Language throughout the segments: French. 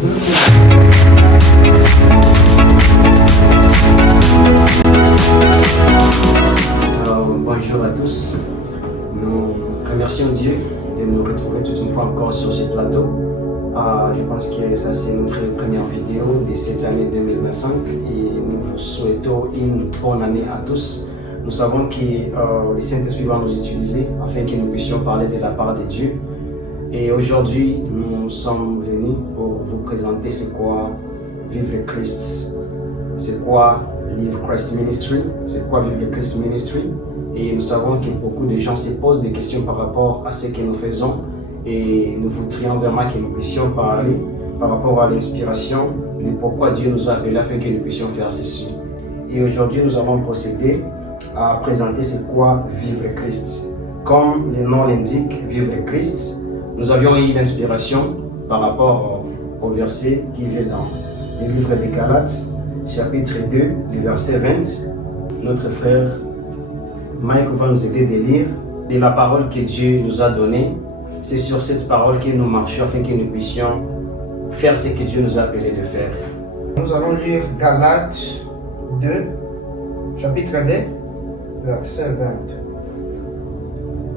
Bonjour à tous. Nous remercions Dieu de nous retrouver toute une fois encore sur ce plateau. Je pense que ça c'est notre première vidéo de cette année 2025 et nous vous souhaitons une bonne année à tous. Nous savons que le Saint-Esprit va nous utiliser afin que nous puissions parler de la part de Dieu. Et aujourd'hui, nous sommes venus pour vous présenter c'est quoi vivre le Christ, c'est quoi Live Christ Ministry, c'est quoi vivre le Christ Ministry. Et nous savons que beaucoup de gens se posent des questions par rapport à ce que nous faisons et nous voudrions vraiment que nous puissions parler par rapport à l'inspiration de pourquoi Dieu nous a appelés afin que nous puissions faire ceci. Et aujourd'hui, nous allons procéder à présenter c'est quoi vivre Christ. Comme le nom l'indique, vivre Christ, nous avions eu l'inspiration par rapport au verset qui vient dans le livre des Galates, chapitre 2, le verset 20. Notre frère Mike va nous aider de lire. C'est la parole que Dieu nous a donnée. C'est sur cette parole que nous marchons afin que nous puissions faire ce que Dieu nous a appelé de faire. Nous allons lire Galates 2, chapitre 2, verset 20.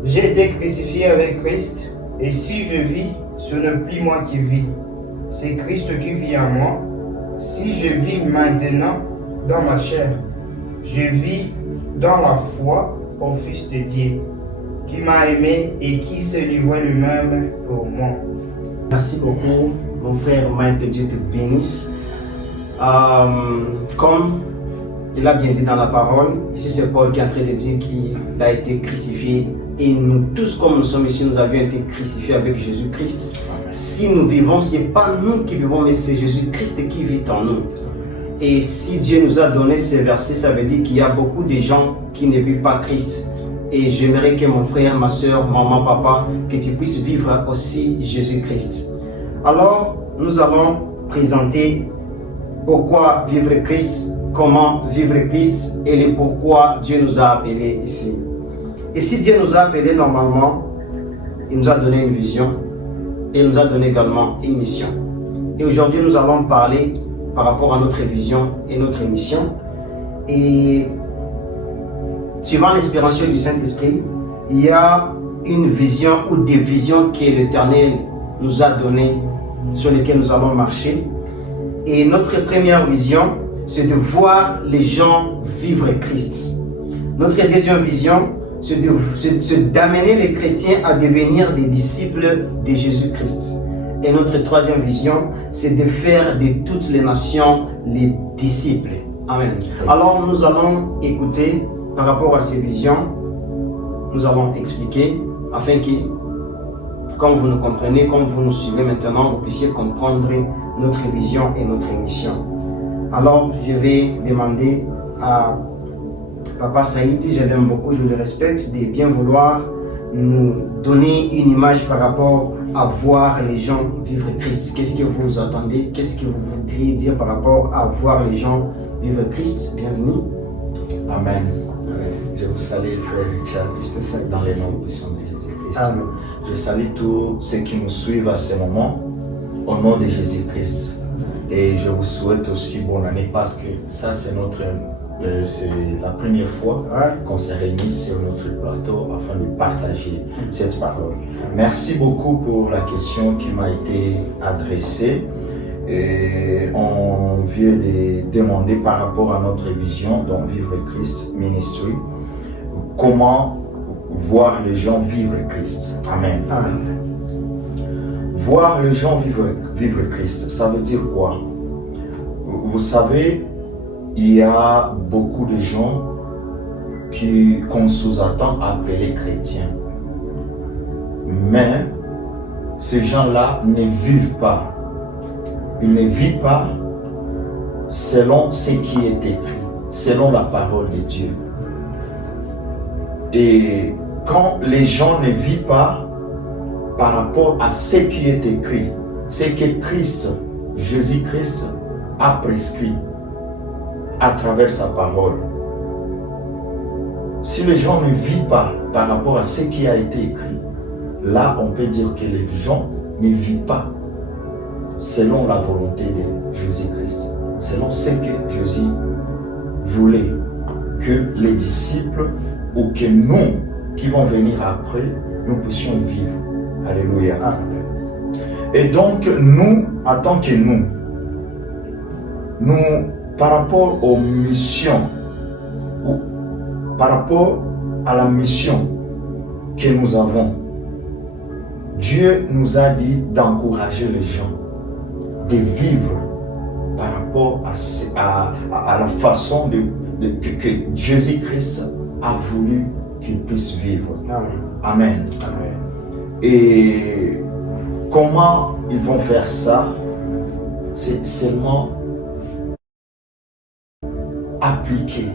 J'ai été crucifié avec Christ, et si je vis, ce n'est plus moi qui vis, c'est Christ qui vit en moi. Si je vis maintenant dans ma chair, je vis dans la foi au Fils de Dieu, qui m'a aimé et qui s'est livré lui-même pour moi. Merci beaucoup, mon frère Mike, que Dieu te bénisse. Comme il a bien dit dans la parole, ici c'est Paul qui est en train de dire qu'il a été crucifié. Et nous tous, comme nous sommes ici, nous avions été crucifiés avec Jésus-Christ. Si nous vivons, ce n'est pas nous qui vivons, mais c'est Jésus-Christ qui vit en nous. Et si Dieu nous a donné ces versets, ça veut dire qu'il y a beaucoup de gens qui ne vivent pas Christ. Et j'aimerais que mon frère, ma soeur, maman, papa, que tu puisses vivre aussi Jésus-Christ. Alors, nous allons présenter pourquoi vivre Christ, comment vivre Christ et le pourquoi Dieu nous a appelés ici. Et si Dieu nous a appelés normalement, il nous a donné une vision et il nous a donné également une mission. Et aujourd'hui, nous allons parler par rapport à notre vision et notre mission. Et suivant l'inspiration du Saint-Esprit, il y a une vision ou des visions que l'Éternel nous a données, sur lesquelles nous allons marcher. Et notre première vision, c'est de voir les gens vivre Christ. Notre deuxième vision, c'est d'amener les chrétiens à devenir des disciples de Jésus-Christ. Et notre troisième vision, c'est de faire de toutes les nations les disciples. Amen. Alors nous allons écouter par rapport à ces visions, nous allons expliquer afin que, comme vous nous comprenez, comme vous nous suivez maintenant, vous puissiez comprendre notre vision et notre mission. Alors je vais demander à Papa Saïd, je l'aime beaucoup, je le respecte, de bien vouloir nous donner une image par rapport à voir les gens vivre Christ. Qu'est-ce que vous attendez? Qu'est-ce que vous voudriez dire par rapport à voir les gens vivre Christ? Bienvenue. Amen. Je vous salue, frère Richard, dans les noms puissants de Jésus-Christ. Amen. Je salue tous ceux qui nous suivent à ce moment, au nom de Jésus-Christ. Et je vous souhaite aussi bonne année parce que ça, c'est la première fois qu'on se réunit sur notre plateau afin de partager cette parole. Merci beaucoup pour la question qui m'a été adressée. Et on vient de demander par rapport à notre vision, donc Vivre Christ Ministry, comment voir les gens vivre Christ. Amen. Amen. Voir les gens vivre Christ, ça veut dire quoi? Vous savez, il y a beaucoup de gens qu'on sous-attend appeler chrétiens. Mais ces gens-là ne vivent pas. Ils ne vivent pas selon ce qui est écrit, selon la parole de Dieu. Et quand les gens ne vivent pas par rapport à ce qui est écrit, ce que Christ, Jésus-Christ, a prescrit à travers sa parole. Si les gens ne vivent pas par rapport à ce qui a été écrit, là on peut dire que les gens ne vivent pas. selon la volonté de Jésus-Christ, selon ce que Jésus voulait que les disciples ou que nous qui vont venir après, nous puissions vivre. Alléluia. Et donc, nous, en tant que nous, par rapport aux missions, ou par rapport à la mission que nous avons, Dieu nous a dit d'encourager les gens, de vivre par rapport à la façon que Jésus-Christ a voulu qu'ils puissent vivre. Amen. Amen. Et comment ils vont faire ça? C'est seulement appliquer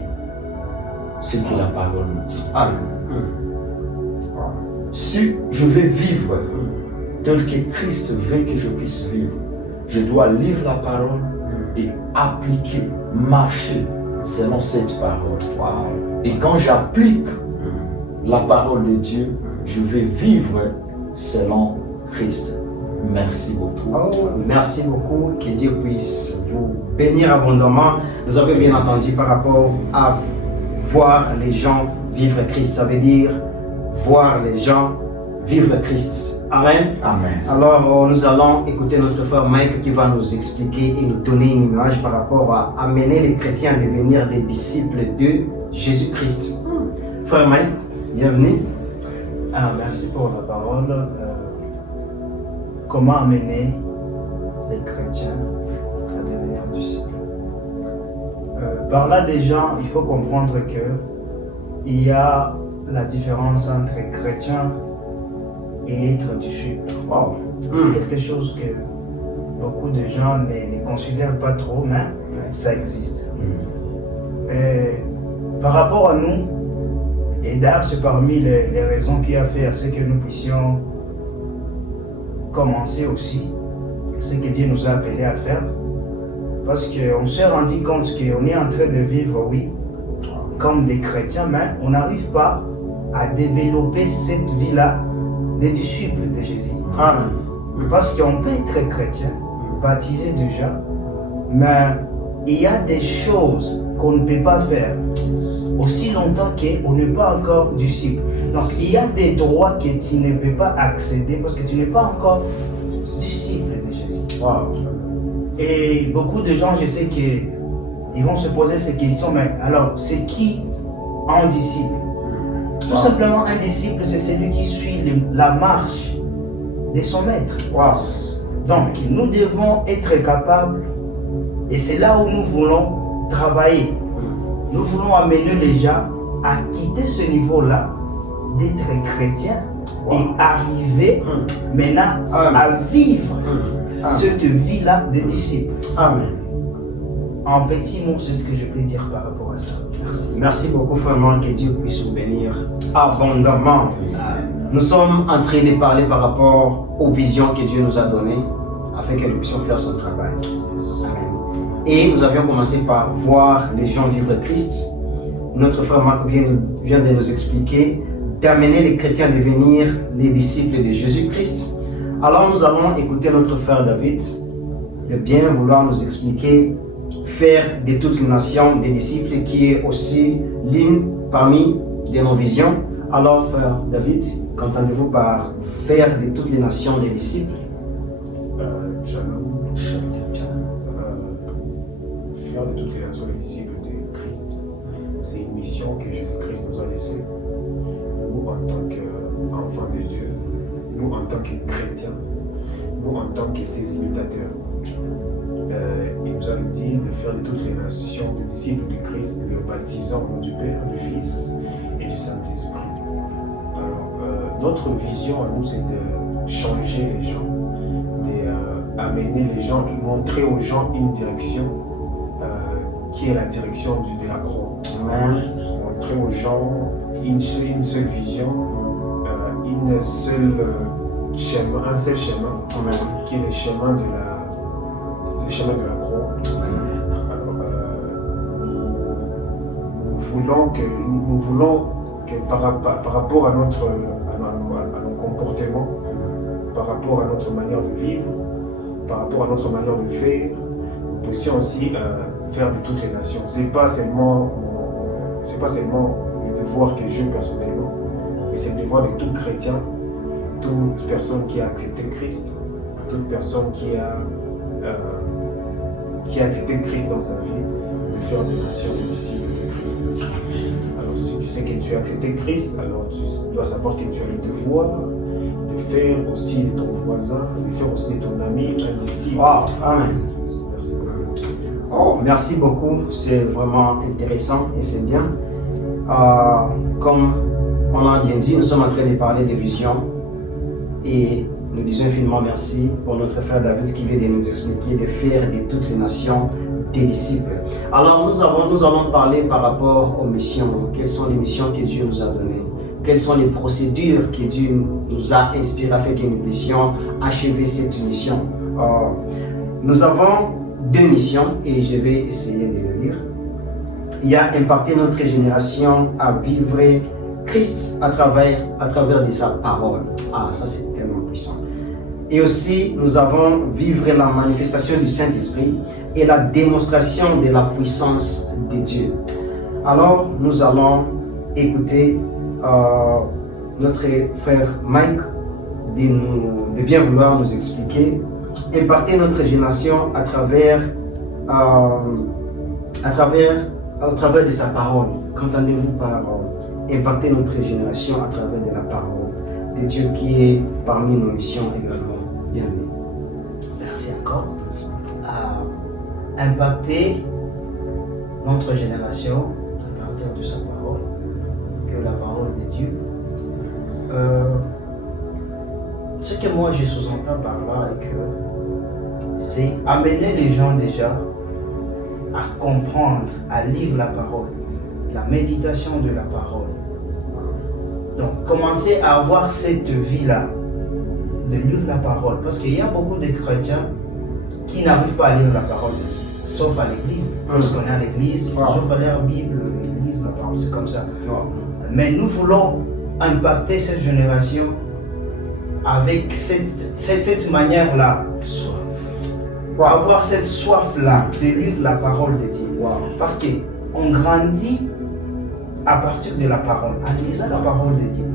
ce que la parole nous dit. Amen. Si je veux vivre tel que Christ veut que je puisse vivre, je dois lire la parole et appliquer, marcher selon cette parole. Wow. Et quand j'applique la parole de Dieu, je vais vivre selon Christ. Merci beaucoup. Oh, merci beaucoup. Que Dieu puisse vous bénir abondamment. Nous avons bien entendu par rapport à voir les gens vivre Christ. Ça veut dire voir les gens vivre Christ. Amen. Amen. Alors, nous allons écouter notre frère Mike qui va nous expliquer et nous donner une image par rapport à amener les chrétiens à devenir des disciples de Jésus-Christ. Frère Mike, bienvenue. Merci pour la parole. Comment amener les chrétiens à devenir disciples? Par là déjà, il faut comprendre qu'il y a la différence entre chrétien et être disciple. Wow. C'est quelque chose que beaucoup de gens ne considèrent pas trop, mais ça existe. Par rapport à nous, et d'ailleurs c'est parmi les raisons qui a fait à ce que nous puissions commencer aussi ce que Dieu nous a appelé à faire, parce qu'on s'est rendu compte qu'on est en train de vivre, oui, comme des chrétiens, mais on n'arrive pas à développer cette vie-là des disciples de Jésus. Parce qu'on peut être chrétien, baptisé déjà, mais il y a des choses qu'on ne peut pas faire aussi longtemps qu'on n'est pas encore disciple. Donc il y a des droits que tu ne peux pas accéder parce que tu n'es pas encore disciple de Jésus. Wow. Et beaucoup de gens, je sais qu'ils vont se poser ces questions, mais alors c'est qui un disciple? Tout simplement, un disciple, c'est celui qui suit la marche de son maître. Wow. Donc nous devons être capables, et c'est là où nous voulons travailler. Nous voulons amener les gens à quitter ce niveau-là, d'être chrétien, et arriver maintenant à vivre cette vie-là de disciple. Amen. En petit mot, c'est ce que je peux dire par rapport à ça. Merci. Merci beaucoup, frère. Que Dieu puisse vous bénir abondamment. Nous sommes en train de parler par rapport aux visions que Dieu nous a données afin que nous puissions faire son travail. Amen. Et nous avions commencé par voir les gens vivre Christ. Notre frère Marc vient de nous expliquer d'amener les chrétiens à devenir les disciples de Jésus-Christ. Alors nous allons écouter notre frère David de bien vouloir nous expliquer faire de toutes les nations des disciples, qui est aussi l'une parmi nos visions. Alors frère David, qu'entendez-vous par faire de toutes les nations des disciples? Faire de toutes les nations des disciples de Christ, c'est une mission que Jésus-Christ nous a laissée. Nous, en tant qu'enfants de Dieu, nous, en tant que chrétiens, nous, en tant que ses imitateurs, il nous a dit de faire de toutes les nations des disciples de Christ, le baptisant au nom du Père, du Fils et du Saint-Esprit. Alors, notre vision à nous, c'est de changer les gens, d'amener les gens, de montrer aux gens une direction qui est la direction de la croix. Montrer aux gens une seule vision, un seul chemin, qui est le chemin de la croix. Alors, nous voulons que par rapport à nos comportements, par rapport à notre manière de vivre, par rapport à notre manière de faire, nous puissions aussi faire de toutes les nations. C'est pas seulement le devoir que j'ai personnellement, mais c'est le devoir de tout chrétien, toute personne qui a accepté Christ, toute personne qui a accepté Christ dans sa vie, de faire des nations des disciples de Christ. Alors si tu sais que tu as accepté Christ, alors tu dois savoir que tu as le devoir de faire aussi de ton voisin, de faire aussi de ton ami un disciple. Wow, amen. Merci beaucoup. Oh, merci beaucoup, c'est vraiment intéressant et c'est bien. Comme on l'a bien dit, nous sommes en train de parler de vision et nous disons infiniment merci pour notre frère David qui vient de nous expliquer de faire de toutes les nations des disciples. Alors nous allons parler par rapport aux missions. Quelles sont les missions que Dieu nous a données? Quelles sont les procédures que Dieu nous a inspirées afin que nous puissions achever cette mission? Nous avons 2 missions et je vais essayer de le lire. Il y a impacté notre génération à vivre Christ à travers de sa parole. Ah, ça c'est tellement puissant. Et aussi, nous avons vivre la manifestation du Saint-Esprit et la démonstration de la puissance de Dieu. Alors, nous allons écouter notre frère Mike de bien vouloir nous expliquer, impacter notre génération à travers de sa parole. Qu'entendez-vous par impacter notre génération à travers de la parole de Dieu qui est parmi nos missions également? Bien. Merci encore. Impacter notre génération à partir de sa parole, que la parole de Dieu. Ce que moi je sous-entends par là est que c'est amener les gens déjà à comprendre, à lire la parole, la méditation de la parole. Donc commencer à avoir cette vie-là, de lire la parole, parce qu'il y a beaucoup de chrétiens qui n'arrivent pas à lire la parole de Dieu, sauf à l'église. Lorsqu'on est à l'église, ils ouvrent leur Bible, ils lisent la parole, c'est comme ça. Mais nous voulons impacter cette génération avec cette manière-là, avoir cette soif-là de lire la parole de Dieu. Parce qu'on grandit à partir de la parole, en lisant la parole de Dieu.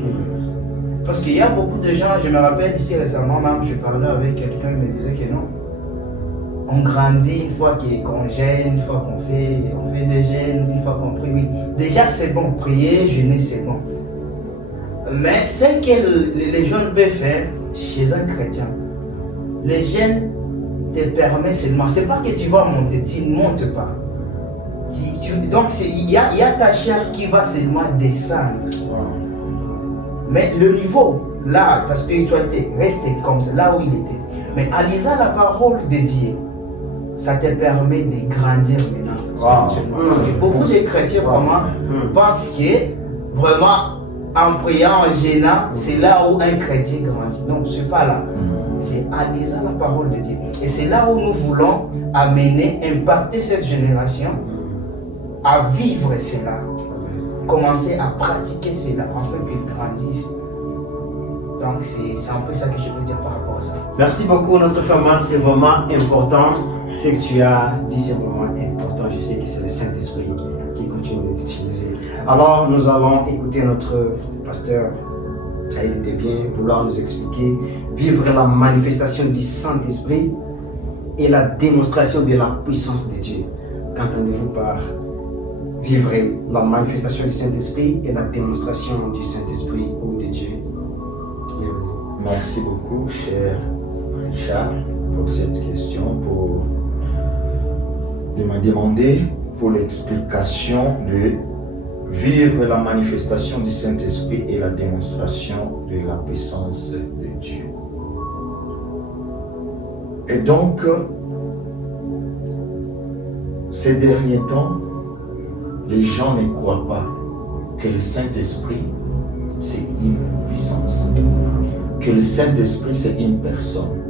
Parce qu'il y a beaucoup de gens, je me rappelle ici récemment, même je parlais avec quelqu'un, il me disait que non. On grandit une fois qu'on gêne, une fois qu'on fait des gênes, une fois qu'on prie. Oui. Déjà c'est bon, prier, jeûner c'est bon. Mais ce que les jeunes peuvent faire chez un chrétien, les jeunes te permettent seulement, c'est pas que tu vas monter, tu ne montes pas. Donc il y a ta chair qui va seulement descendre. Mais le niveau, là, ta spiritualité reste comme ça, là où il était. Mais en lisant la parole de Dieu, ça te permet de grandir maintenant spirituellement. Parce que beaucoup de chrétiens vraiment pensent que vraiment en priant, en gênant, c'est là où un chrétien grandit. Non, c'est pas là. C'est en lisant la parole de Dieu. Et c'est là où nous voulons amener, impacter cette génération à vivre cela. Commencer à pratiquer cela afin qu'ils grandissent. Donc c'est un peu ça que je veux dire par rapport à ça. Merci beaucoup notre frère, c'est vraiment important. Ce que tu as dit, c'est vraiment important. Je sais que c'est le Saint-Esprit qui continue de t'utiliser. Alors nous allons écouter notre pasteur Saïd de bien vouloir nous expliquer vivre la manifestation du Saint-Esprit et la démonstration de la puissance de Dieu. Qu'entendez-vous par vivre la manifestation du Saint-Esprit et la démonstration du Saint-Esprit ou de Dieu? Merci beaucoup, cher Richard, pour cette question, de me demander pour l'explication de vivre la manifestation du Saint-Esprit et la démonstration de la puissance de Dieu. Et donc, ces derniers temps, les gens ne croient pas que le Saint-Esprit, c'est une puissance, que le Saint-Esprit, c'est une personne.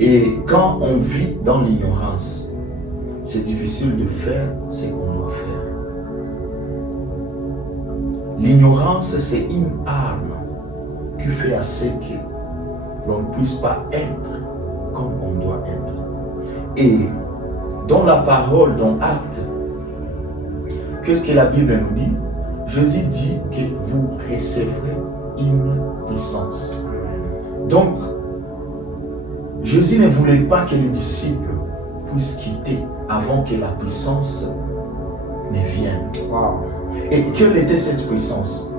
Et quand on vit dans l'ignorance, c'est difficile de faire ce qu'on doit faire. L'ignorance, c'est une arme qui fait à ce que l'on ne puisse pas être Et dans la parole, dans Actes, qu'est-ce que la Bible nous dit? Jésus dit que vous recevrez une puissance. Donc, Jésus ne voulait pas que les disciples puissent quitter avant que la puissance ne vienne. Wow. Et quelle était cette puissance?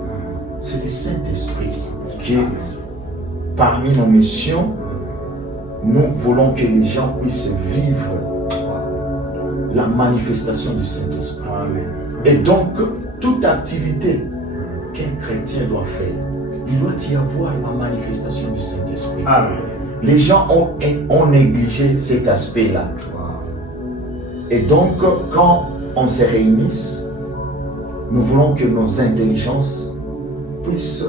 C'est le Saint-Esprit qui, parmi nos missions, nous voulons que les gens puissent vivre la manifestation du Saint-Esprit. Et donc, toute activité qu'un chrétien doit faire, il doit y avoir la manifestation du Saint-Esprit. Amen. Les gens ont négligé cet aspect-là. Et donc, quand on se réunit, nous voulons que nos intelligences puissent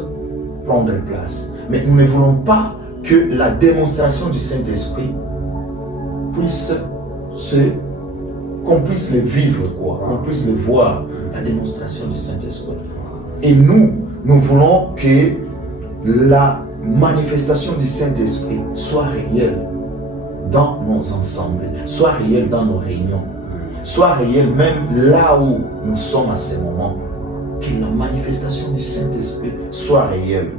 prendre place. Mais nous ne voulons pas que la démonstration du Saint-Esprit qu'on puisse le vivre, qu'on puisse le voir, la démonstration du Saint-Esprit. Et nous voulons que la manifestation du Saint-Esprit soit réelle dans nos ensembles, soit réelle dans nos réunions, soit réelle même là où nous sommes à ce moment. Que la manifestation du Saint-Esprit soit réelle.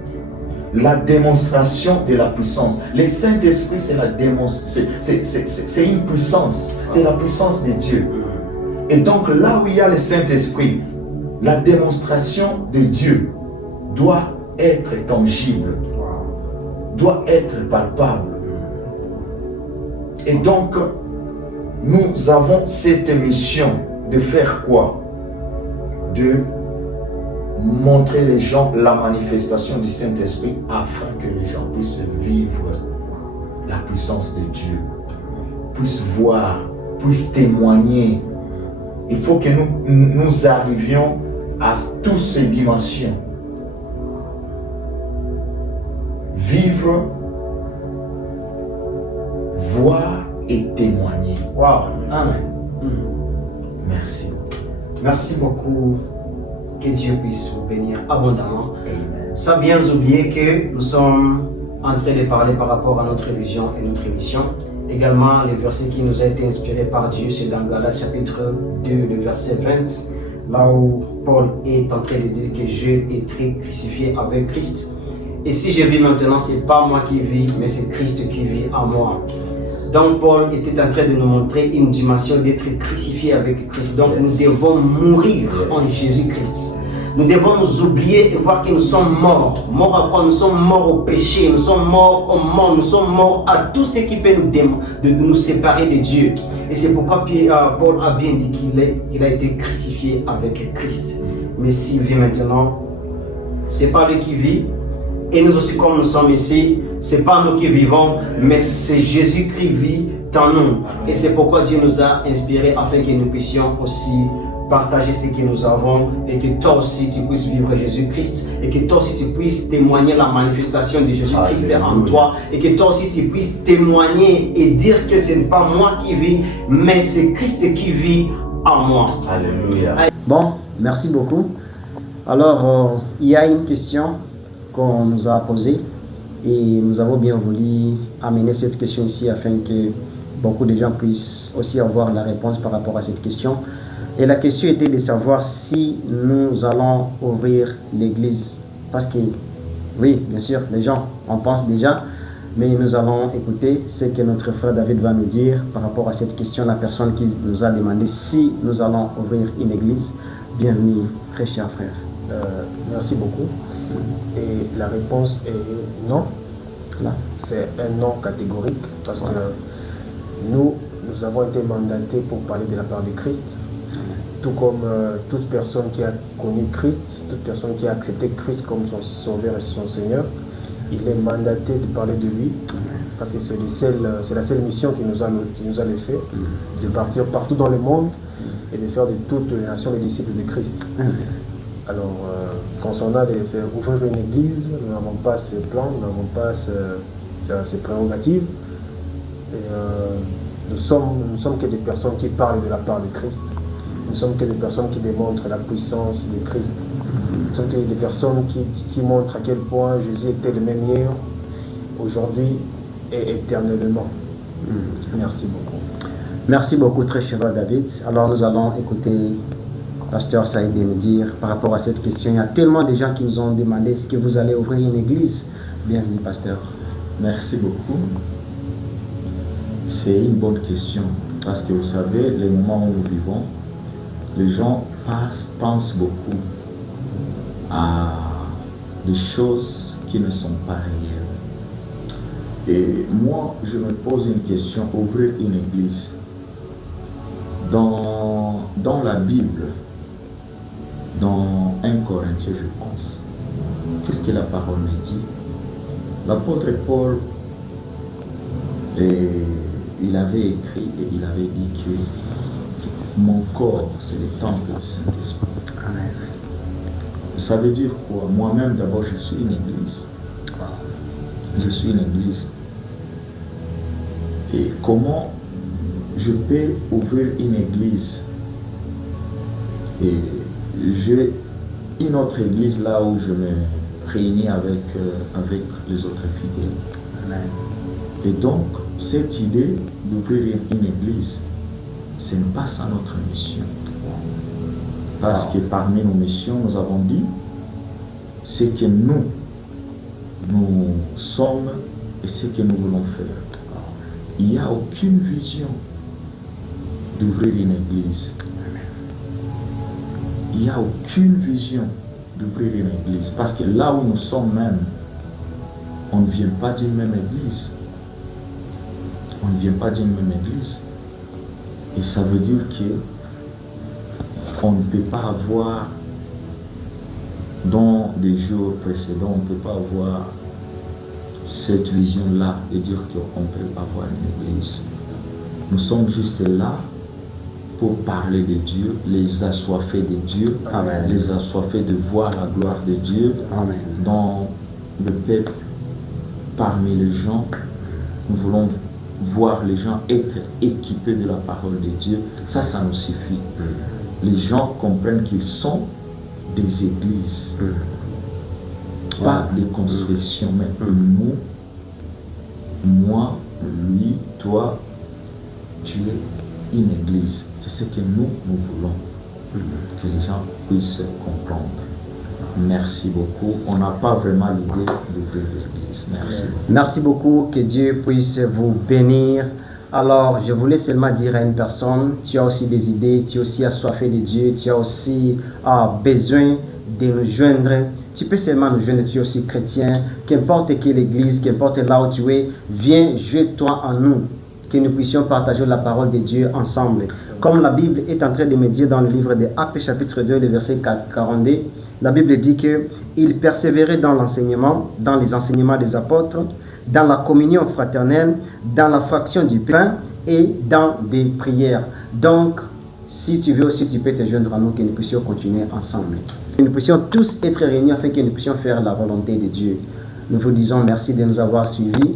La démonstration de la puissance. Le Saint-Esprit, c'est une puissance. C'est la puissance de Dieu. Et donc là où il y a le Saint-Esprit, la démonstration de Dieu doit être tangible, doit être palpable. Et donc, nous avons cette mission de faire quoi? De montrer les gens la manifestation du Saint-Esprit afin que les gens puissent vivre la puissance de Dieu, puissent voir, puissent témoigner. Il faut que nous arrivions à toutes ces dimensions. Vivre, voir et témoigner. Wow. Amen. Merci. Merci beaucoup. Que Dieu puisse vous bénir abondamment. Amen. Sans bien oublier que nous sommes en train de parler par rapport à notre vision et notre mission. Également, le verset qui nous a été inspiré par Dieu, c'est dans Galates chapitre 2, le verset 20, là où Paul est en train de dire que je été crucifié avec Christ. Et si je vis maintenant, ce n'est pas moi qui vis, mais c'est Christ qui vit en moi. Donc Paul était en train de nous montrer une dimension d'être crucifié avec Christ. Donc nous devons mourir en Jésus-Christ. Nous devons nous oublier et voir que nous sommes morts. Morts à quoi? Nous sommes morts au péché, nous sommes morts au monde, nous sommes morts à tout ce qui peut nous séparer de Dieu. Et c'est pourquoi Paul a bien dit qu'il a été crucifié avec Christ. Mais s'il vit maintenant, ce n'est pas lui qui vit. Et nous aussi, comme nous sommes ici, ce n'est pas nous qui vivons, mais c'est Jésus qui vit en nous. Et c'est pourquoi Dieu nous a inspirés afin que nous puissions aussi partager ce que nous avons et que toi aussi tu puisses vivre Jésus-Christ et que toi aussi tu puisses témoigner la manifestation de Jésus-Christ en toi et que toi aussi tu puisses témoigner et dire que ce n'est pas moi qui vis, mais c'est Christ qui vit en moi. Alléluia. Bon, merci beaucoup. Alors, il y a une question qu'on nous a posée et nous avons bien voulu amener cette question ici afin que beaucoup de gens puissent aussi avoir la réponse par rapport à cette question. Et la question était de savoir si nous allons ouvrir l'église. Parce que, oui, bien sûr, les gens en pensent déjà, mais nous allons écouter ce que notre frère David va nous dire par rapport à cette question. La personne qui nous a demandé si nous allons ouvrir une église. Bienvenue, très cher frère. Merci beaucoup. Et la réponse est non. C'est un non catégorique parce que nous avons été mandatés pour parler de la part de Christ. Tout comme toute personne qui a connu Christ, toute personne qui a accepté Christ comme son sauveur et son Seigneur, il est mandaté de parler de lui parce que c'est la seule mission qu'il nous a laissé, de partir partout dans le monde et de faire de toutes les nations les disciples de Christ. Alors, concernant de faire ouvrir une église, nous n'avons pas ce plan, nous n'avons pas ces prérogatives. Et, nous sommes que des personnes qui parlent de la part de Christ. Nous sommes que des personnes qui démontrent la puissance de Christ. Nous sommes que des personnes qui montrent à quel point Jésus était le même hier, aujourd'hui et éternellement. Merci beaucoup. Merci beaucoup, très cher David. Alors nous allons écouter Pasteur Saïd nous dire par rapport à cette question. Il y a tellement de gens qui nous ont demandé est-ce que vous allez ouvrir une église? Bienvenue, Pasteur. Merci beaucoup. C'est une bonne question parce que vous savez, les moments où nous vivons, les gens pensent beaucoup à des choses qui ne sont pas réelles. Et moi, je me pose une question, ouvrir une église. Dans la Bible, dans 1 Corinthiens, je pense, qu'est-ce que la parole me dit? L'apôtre Paul, il avait écrit et il avait dit que mon corps, c'est le temple du Saint-Esprit. Amen. Ça veut dire quoi? Moi-même, d'abord, je suis une église. Je suis une église. Et comment je peux ouvrir une église? Et j'ai une autre église là où je me réunis avec les autres fidèles. Amen. Et donc, cette idée d'ouvrir une église, ce n'est pas ça notre mission. Parce que parmi nos missions, nous avons dit, c'est que nous sommes et ce que nous voulons faire. Il n'y a aucune vision d'ouvrir une église. Il n'y a aucune vision d'ouvrir une église. Parce que là où nous sommes même, on ne vient pas d'une même église. On ne vient pas d'une même église. Et ça veut dire qu'on ne peut pas avoir, dans des jours précédents, on ne peut pas avoir cette vision-là et dire qu'on peut avoir une église. Nous sommes juste là pour parler de Dieu, les assoiffés de Dieu, Amen. Les assoiffés de voir la gloire de Dieu Amen. dans le peuple, parmi les gens. Nous voulons voir les gens être équipés de la parole de Dieu. Ça nous suffit. Les gens comprennent qu'ils sont des églises, pas des constructions, mais nous, moi, lui, toi, tu es une église. C'est ce que nous voulons, que les gens puissent comprendre. Merci beaucoup. On n'a pas vraiment l'idée d'ouvrir l'église. Merci. Merci beaucoup, que Dieu puisse vous bénir. Alors, je voulais seulement dire à une personne, tu as aussi des idées, tu es aussi assoiffé de Dieu, tu as aussi besoin de nous joindre. Tu peux seulement nous joindre, tu es aussi chrétien, qu'importe quelle église, qu'importe là où tu es, viens, joins-toi en nous, que nous puissions partager la parole de Dieu ensemble. Comme la Bible est en train de me dire dans le livre des Actes chapitre 2, le verset 42, la Bible dit qu'il persévérait dans l'enseignement, dans les enseignements des apôtres, dans la communion fraternelle, dans la fraction du pain et dans des prières. Donc, si tu veux aussi, tu peux te joindre à nous, que nous puissions continuer ensemble. Que nous puissions tous être réunis afin que nous puissions faire la volonté de Dieu. Nous vous disons merci de nous avoir suivis.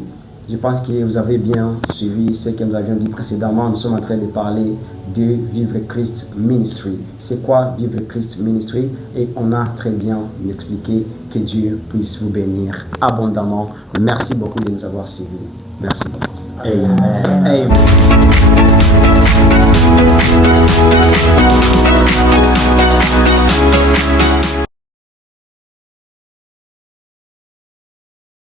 Je pense que vous avez bien suivi ce que nous avions dit précédemment. Nous sommes en train de parler de Vivre Christ Ministry. C'est quoi Vivre Christ Ministry? Et on a très bien expliqué. Que Dieu puisse vous bénir abondamment. Merci beaucoup de nous avoir suivis. Merci beaucoup. Amen. Amen.